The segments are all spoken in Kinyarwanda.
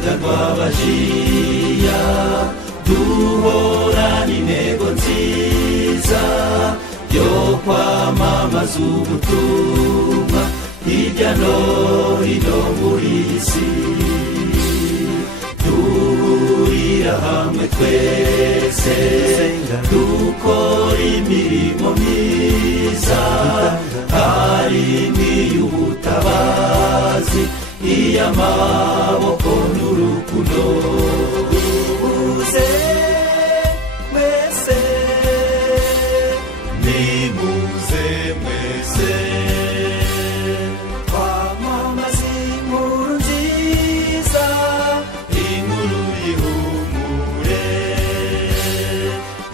rugaga rw'abajiya duhorana intego nziza yo kwamamaza ubutumwa hirya no hino muri isi. Duhurira hamwe twese dukora imirimo myiza harimo iy'ubutabazi iy'amaboko n'urukundo. Nimuze mwese, nimuze mwese twamamaza inkuru nziza, inkuru y'ihumure.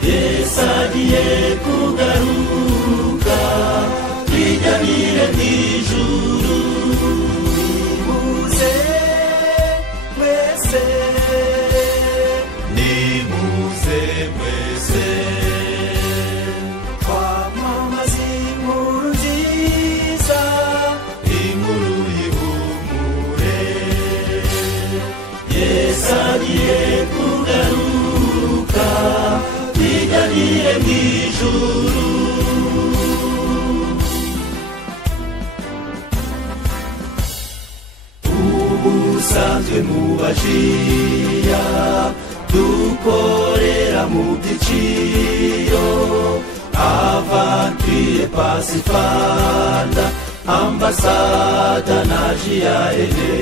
Yesu agiye kugaruka twijyanire mw'ijuru. Nimuze mwese, nimuze mwese twamamaza inkuru nziza, inkuru y'ihumure. Yesu agiye kugaruka twijyanire mw'ijuru. Ubusanzwe mu bajiya dukorera mu byiciro Avantire Pasifanda Ambasada na Jiyaene.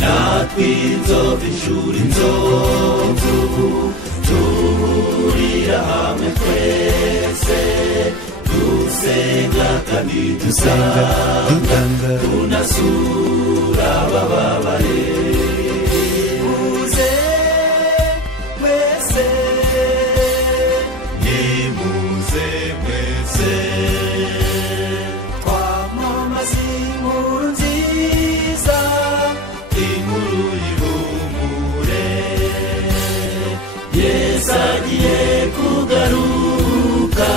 Natwe inzovu inshuro inzovu duhurira hamwe twese dusenga kandi dusanga tunasura abababaye. Nimuze mwese, nimuze mwese twamamaza inkuru nziza, inkuru y'ihumure. Yesu agiye kugaruka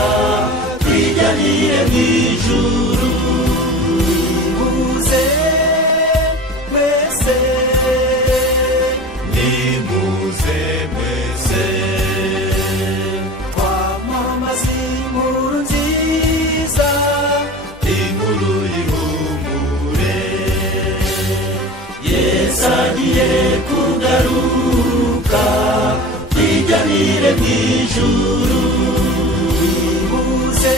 twijyanire mw'ijuru. Nimuze mwese, nimuze mwese twamamaza inkuru nziza, inkuru y'ihumure. Yesu agiye kugaruka twijyanire mw'ijuru. Nimuze